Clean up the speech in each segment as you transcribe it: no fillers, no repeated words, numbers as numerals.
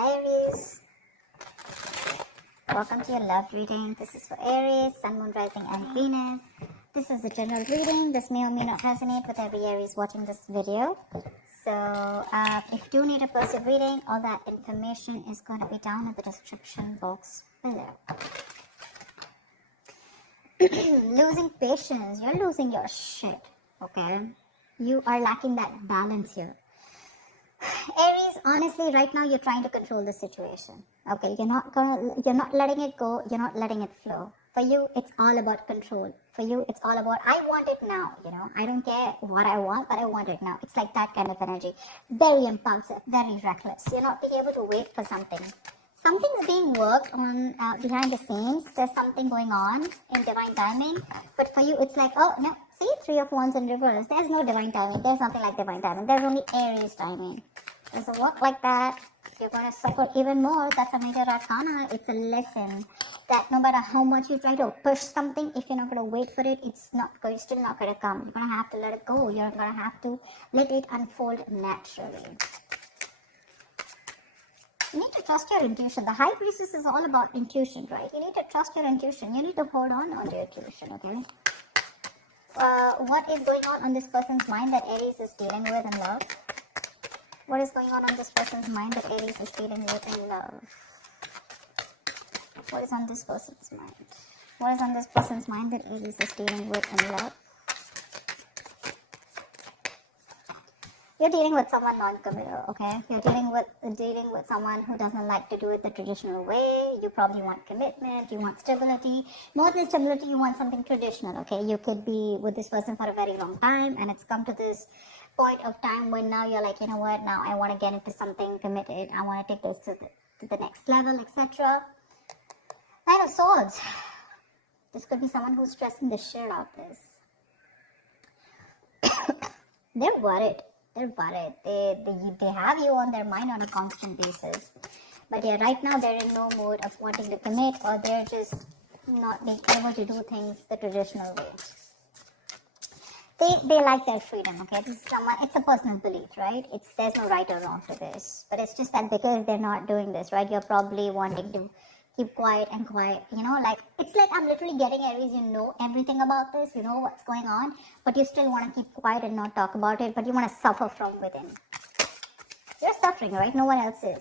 Hi Aries, welcome to your love reading. This is for Aries, Sun, Moon, Rising and Venus. This is a general reading. This may or may not resonate with every Aries watching this video. So if you do need a personal reading, all that information is going to be down in the description box below. Losing patience, you're losing your shit, okay? You are lacking that balance here. Aries, honestly, right now you're trying to control the situation. Okay, you're not letting it go, you're not letting it flow. For you, it's all about control. For you, it's all about, I want it now, I don't care what I want, but I want it now. It's like that kind of energy. Very impulsive, very reckless. You're not being able to wait for something. Something's being worked on behind the scenes. There's something going on in divine timing. But for you, it's like, oh, no. See, 3 of Wands in reverse. There's no divine timing. There's nothing like divine timing. There's only Aries timing. It doesn't work like that. You're going to suffer even more. That's a major arcana. It's a lesson that no matter how much you try to push something, if you're not going to wait for it, it's still not going to come. You're going to have to let it go. You're going to have to let it unfold naturally. You need to trust your intuition. The High Priestess is all about intuition, right? You need to trust your intuition. You need to hold on to your intuition, okay? What is going on this person's mind that Aries is dealing with in love? What is going on this person's mind that Aries is dealing with in love? What is on this person's mind? What is on this person's mind that Aries is dealing with in love? You're dealing with someone non-committal, okay? You're dealing with someone who doesn't like to do it the traditional way. You probably want commitment, you want stability. More than stability, you want something traditional, okay? You could be with this person for a very long time, and it's come to this point of time when now you're like, you know what, now I want to get into something committed. I want to take this to the next level, etc. Nine of Swords. This could be someone who's stressing the shit out of this. They're worried. They're worried. They have you on their mind on a constant basis. But yeah, right now they're in no mood of wanting to commit, or they're just not being able to do things the traditional way. They like their freedom, okay? This is someone, it's a personal belief, right? There's no right or wrong to this. But it's just that because they're not doing this, right? You're probably wanting to keep quiet, like, it's like I'm literally getting Aries, you know everything about this, you know what's going on, but you still want to keep quiet and not talk about it, but you want to suffer from within. You're suffering, right? No one else is.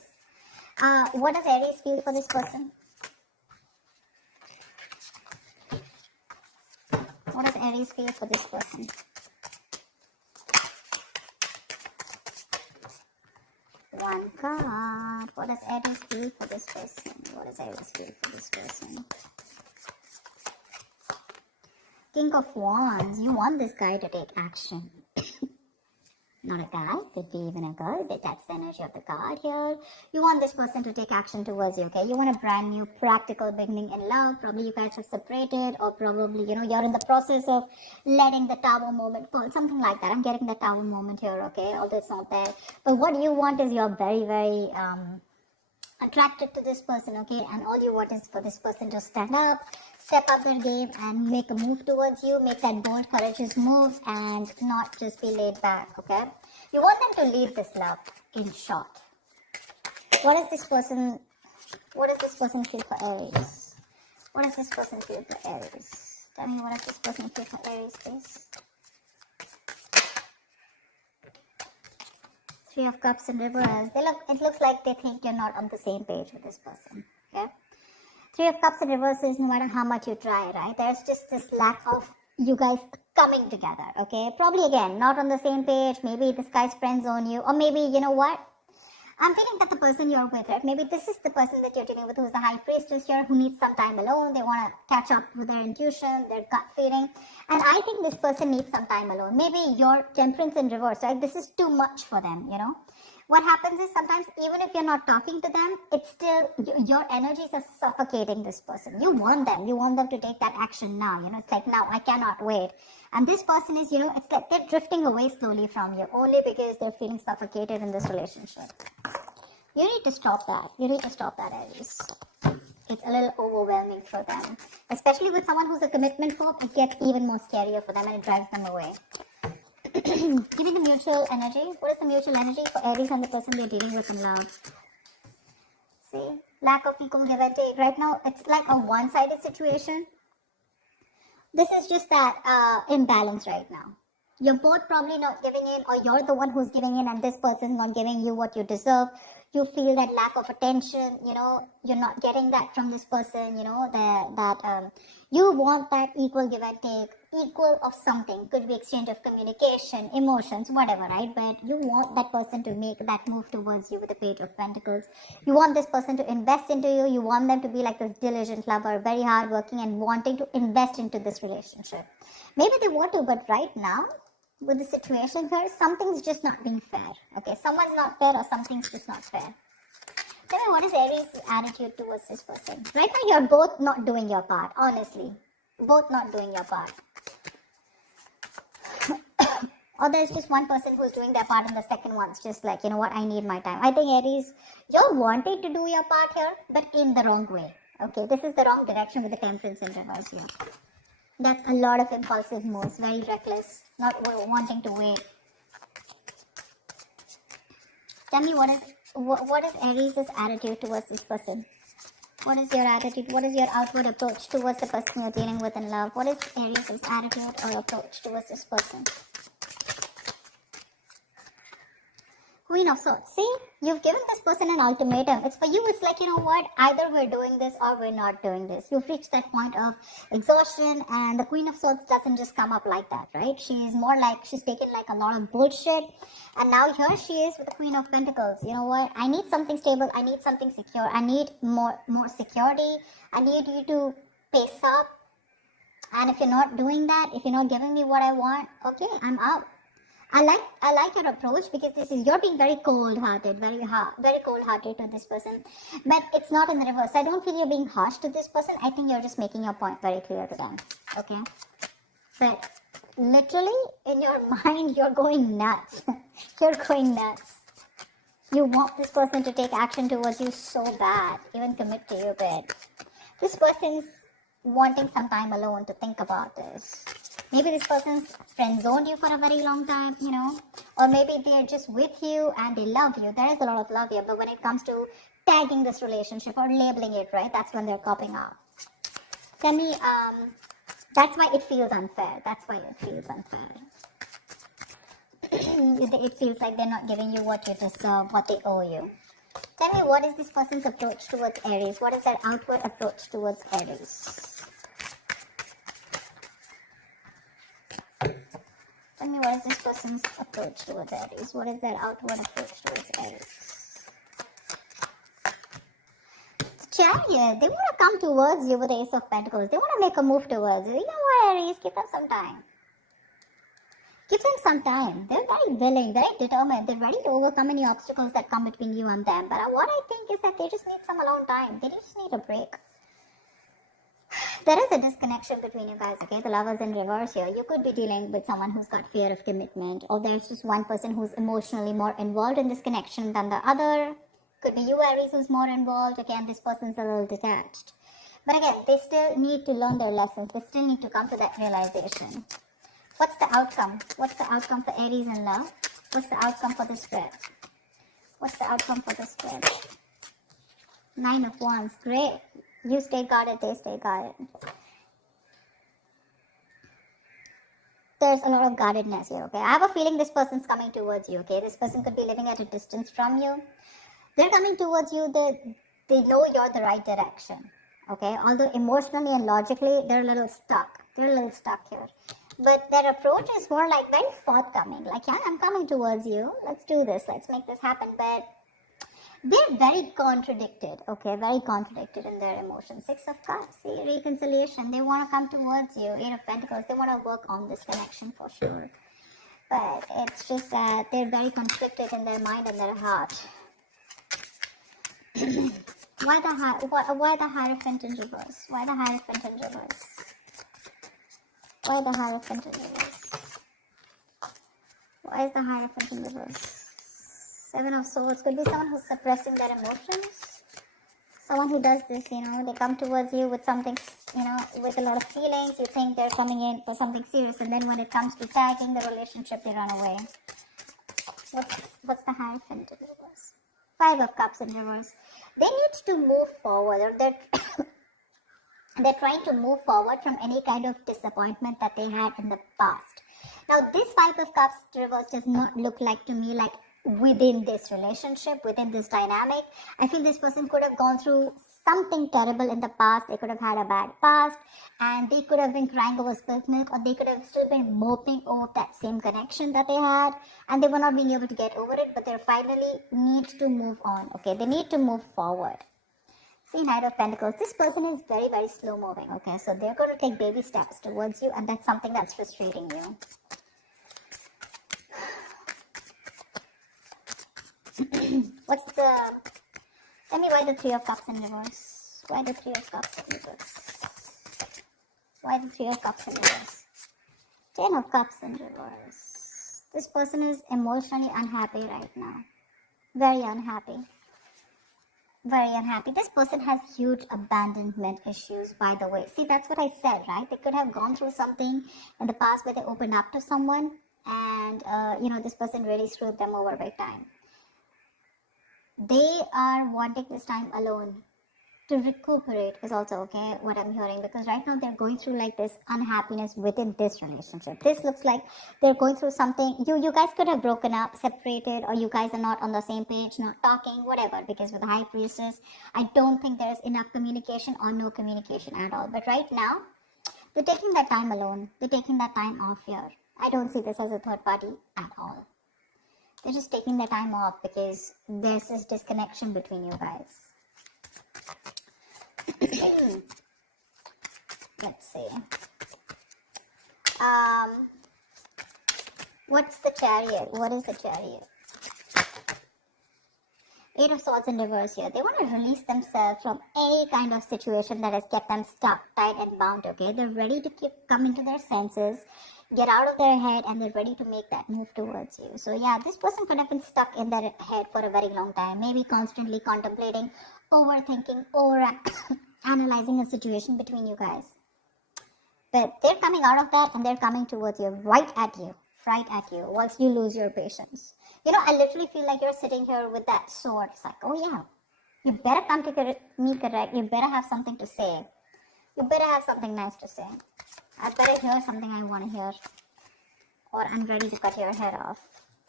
What does Aries feel for this person? What does Aries feel for this person? One card. What does Aries feel for this person? What does Aries feel for this person? King of Wands. You want this guy to take action. Not a guy, could be even a girl, but that's the energy of the card here. You want this person to take action towards you, okay? You want a brand new practical beginning in love. Probably you guys have separated, or probably, you're in the process of letting the tower moment fall. Something like that. I'm getting the tower moment here, okay? Although it's not there. But what you want is you're very, very attracted to this person, okay? And all you want is for this person to stand up, step up their game, and make a move towards you, make that bold, courageous moves, and not just be laid back, okay? You want them to lead this love, in short. What does this person feel for Aries? What does this person feel for Aries? Tell me, what does this person feel for Aries, please? 3 of Cups in reverse. It looks like they think you're not on the same page with this person, okay? 3 of Cups in reverse is no matter how much you try, right? There's just this lack of you guys coming together, okay? Probably, again, not on the same page. Maybe this guy's friend zone you, or maybe, you know what? I'm feeling that the person you're with, right? Maybe this is the person that you're dealing with who's the High Priestess here, who needs some time alone. They want to catch up with their intuition, their gut feeling. And I think this person needs some time alone. Maybe your Temperance in reverse, right? This is too much for them, What happens is sometimes even if you're not talking to them, it's still, your energies are suffocating this person. You want them to take that action now, it's like, now I cannot wait. And this person is, it's like they're drifting away slowly from you, only because they're feeling suffocated in this relationship. You need to stop that. You need to stop that, Aries. It's a little overwhelming for them. Especially with someone who's a commitment phobe, it gets even more scarier for them and it drives them away. Give me the mutual energy. What is the mutual energy for Aries and the person they're dealing with in love? See, lack of equal give and take. Right now, it's like a one-sided situation. This is just that imbalance right now. You're both probably not giving in, or you're the one who's giving in and this person's not giving you what you deserve. You feel that lack of attention, you're not getting that from this person, you want that equal give and take, equal of something. Could be exchange of communication, emotions, whatever, right? But you want that person to make that move towards you with the Page of Pentacles. You want this person to invest into you. You want them to be like this diligent lover, very hardworking and wanting to invest into this relationship. Maybe they want to, but right now, with the situation here, something's just not being fair. Okay, someone's not fair or something's just not fair. Tell me, what is Aries' attitude towards this person? Right now, you're both not doing your part, honestly. Both not doing your part. Or there's just one person who's doing their part and the second one's just like, you know what, I need my time. I think Aries, you're wanting to do your part here, but in the wrong way. Okay, this is the wrong direction with the Temperance in reverse here. That's a lot of impulsive moves, very reckless, not wanting to wait. Tell me, what is Aries' attitude towards this person? What is your attitude? What is your outward approach towards the person you're dealing with in love? What is Aries' attitude or approach towards this person? Queen of Swords. See, you've given this person an ultimatum. It's for you, it's like, you know what, either we're doing this or we're not doing this. You've reached that point of exhaustion, and the Queen of Swords doesn't just come up like that, right? She's more like, she's taken like a lot of bullshit, and now here she is with the Queen of Pentacles. You know what, I need something stable, I need something secure, I need more security, I need you to pace up, and if you're not doing that, if you're not giving me what I want, okay, I'm out. I like your approach, because this is, you're being very cold-hearted, very cold-hearted to this person, but it's not in the reverse. I don't feel you're being harsh to this person. I think you're just making your point very clear to them, okay? But literally, in your mind, you're going nuts. You're going nuts. You want this person to take action towards you so bad, even commit to you, but this person's wanting some time alone to think about this. Maybe this person's friend-zoned you for a very long time, or maybe they're just with you and they love you. There is a lot of love here, but when it comes to tagging this relationship or labeling it, right, that's when they're copping out. Tell me, that's why it feels unfair. That's why it feels unfair. It feels like they're not giving you what you deserve, what they owe you. Tell me, what is this person's approach towards Aries? What is their outward approach towards Aries? Tell me, what is this person's approach towards Aries? What is their outward approach towards Aries? Chariot, they want to come towards you with the Ace of Pentacles. They want to make a move towards you. You know what, Aries? Give them some time. Give them some time. They're very willing, very determined. They're ready to overcome any obstacles that come between you and them. But what I think is that they just need some alone time. They just need a break. There is a disconnection between you guys, okay? The Lovers in reverse here. You could be dealing with someone who's got fear of commitment, or there's just one person who's emotionally more involved in this connection than the other. Could be you, Aries, who's more involved. Again, this person's a little detached. But again, they still need to learn their lessons. They still need to come to that realization. What's the outcome? What's the outcome for Aries in love? What's the outcome for the spread? What's the outcome for the spread? 9 of Wands. Great. You stay guarded, they stay guarded. There's a lot of guardedness here, okay? I have a feeling this person's coming towards you, okay? This person could be living at a distance from you. They're coming towards you. They know you're the right direction, okay? Although emotionally and logically, they're a little stuck. They're a little stuck here. But their approach is more like very forthcoming. Like, yeah, I'm coming towards you. Let's do this. Let's make this happen. But they're very contradicted, okay? Very contradicted in their emotions. 6 of Cups, see, reconciliation. They want to come towards you. 8 of Pentacles, they want to work on this connection for sure. But it's just that they're very conflicted in their mind and their heart. Why the Hierophant in reverse? Why the Hierophant in reverse? Why the Hierophant in reverse? Why is the Hierophant in reverse? 7 of Swords. Could be someone who's suppressing their emotions. Someone who does this, they come towards you with something, with a lot of feelings. You think they're coming in for something serious, and then when it comes to tagging the relationship, they run away. What's the Hierophant in reverse? Five of Cups in reverse. They need to move forward, or they're trying to move forward from any kind of disappointment that they had in the past. Now, this Five of Cups reverse does not look like to me like within this relationship, within this dynamic. I feel this person could have gone through something terrible in the past. They could have had a bad past, and they could have been crying over spilt milk, or they could have still been moping over that same connection that they had, and they were not being able to get over it, but they finally need to move on. Okay, they need to move forward. See, Knight of Pentacles. This person is very, very slow moving. Okay, so they're going to take baby steps towards you, and that's something that's frustrating you. Tell me why the Three of Cups in reverse? Why the Three of Cups in reverse? Why the Three of Cups in reverse? Ten of Cups in reverse. This person is emotionally unhappy right now. Very unhappy. Very unhappy. This person has huge abandonment issues, by the way. See, that's what I said, right? They could have gone through something in the past where they opened up to someone, and, this person really screwed them over big time. They are wanting this time alone to recuperate is also okay, what I'm hearing, because right now they're going through like this unhappiness within this relationship. This looks like they're going through something. You guys could have broken up, separated, or you guys are not on the same page, not talking, whatever, because with the High Priestess, I don't think there's enough communication or no communication at all. But right now, they're taking that time alone. They're taking that time off here. I don't see this as a third party at all. They're just taking their time off because there's this disconnection between you guys. Let's see. What's the Chariot? What is the Chariot? Eight of Swords in reverse here. They want to release themselves from any kind of situation that has kept them stuck, tight and bound, okay? They're ready to come into their senses, get out of their head, and they're ready to make that move towards you. So yeah, this person could have been stuck in their head for a very long time, maybe constantly contemplating, overthinking, analyzing a situation between you guys. But they're coming out of that, and they're coming towards you, right at you, once you lose your patience. I literally feel like you're sitting here with that sword. It's like, oh yeah, you better come to me correct. You better have something to say. You better have something nice to say. I better hear something I want to hear, or I'm ready to cut your head off.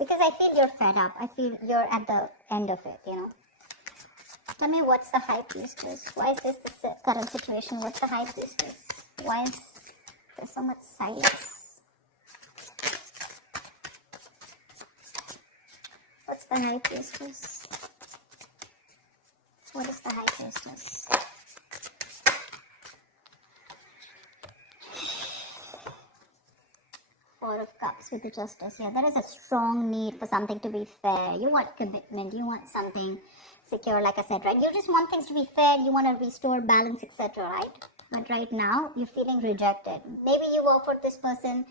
Because I feel you're fed up. I feel you're at the end of it, Tell me, what's the High Priestess? Why is this the current situation? What's the High Priestess? Why is there so much silence? What's the High Priestess? What is the High Priestess? Four of Cups with the Justice here. There is a strong need for something to be fair. You want commitment. You want something secure, like I said, right? You just want things to be fair. You want to restore balance, etc., right? But right now, you're feeling rejected. Maybe you offered this person,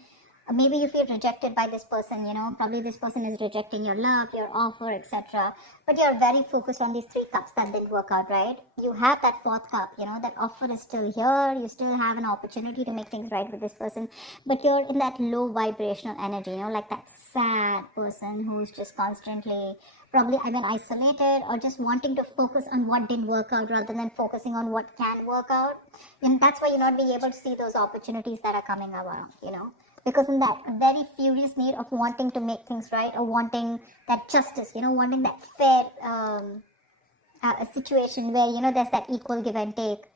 maybe you feel rejected by this person, Probably this person is rejecting your love, your offer, etc. But you're very focused on these three cups that didn't work out, right? You have that fourth cup, that offer is still here. You still have an opportunity to make things right with this person. But you're in that low vibrational energy, like that sad person who's just constantly probably isolated, or just wanting to focus on what didn't work out rather than focusing on what can work out. And that's why you're not being able to see those opportunities that are coming around, Because in that very furious need of wanting to make things right, or wanting that justice, wanting that fair situation where, there's that equal give and take.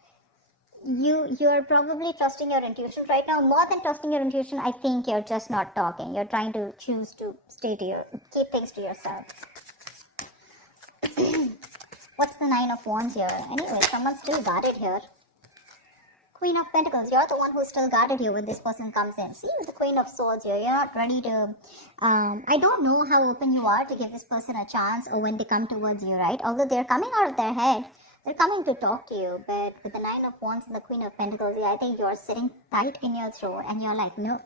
You're probably trusting your intuition right now. More than trusting your intuition, I think you're just not talking. You're trying to choose to keep things to yourself. What's the Nine of Wands here? Anyway, someone's still guarded here. Queen of Pentacles, you're the one who's still guarded here when this person comes in. See, with the Queen of Swords here, you're not ready to, I don't know how open you are to give this person a chance, or when they come towards you, right? Although they're coming out of their head, they're coming to talk to you. But with the Nine of Wands and the Queen of Pentacles, yeah, I think you're sitting tight in your throat, and you're like, no,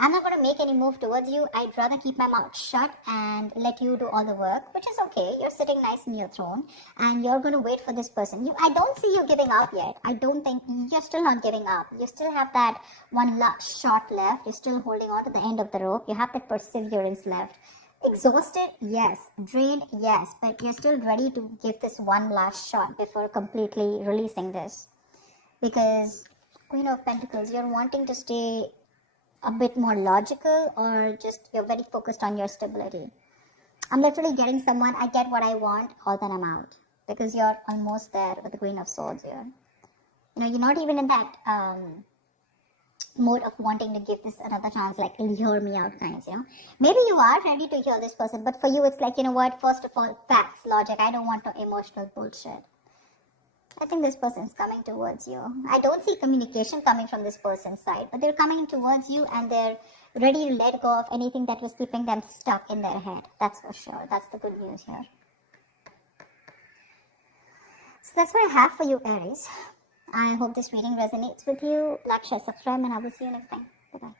I'm not going to make any move towards you. I'd rather keep my mouth shut and let you do all the work, which is okay. You're sitting nice in your throne, and you're going to wait for this person. I don't see you giving up yet. I don't think you're still not giving up. You still have that one shot left. You're still holding on to the end of the rope. You have that perseverance left. Exhausted, yes. Drained, yes. But you're still ready to give this one last shot before completely releasing this. Because Queen of Pentacles, you're wanting to stay a bit more logical, or just you're very focused on your stability. I'm literally getting someone, I get what I want, or then I'm out. Because you're almost there with the Queen of Swords here. You're not even in that mode of wanting to give this another chance, like hear me out kinds. Maybe you are ready to hear this person, but for you it's like, what, first of all, facts, logic. I don't want no emotional bullshit. I think this person's coming towards you. I don't see communication coming from this person's side, but they're coming towards you and they're ready to let go of anything that was keeping them stuck in their head. That's for sure. That's the good news here. So that's what I have for you, Aries. I hope this reading resonates with you. Like, share, subscribe, and I will see you next time. Bye-bye.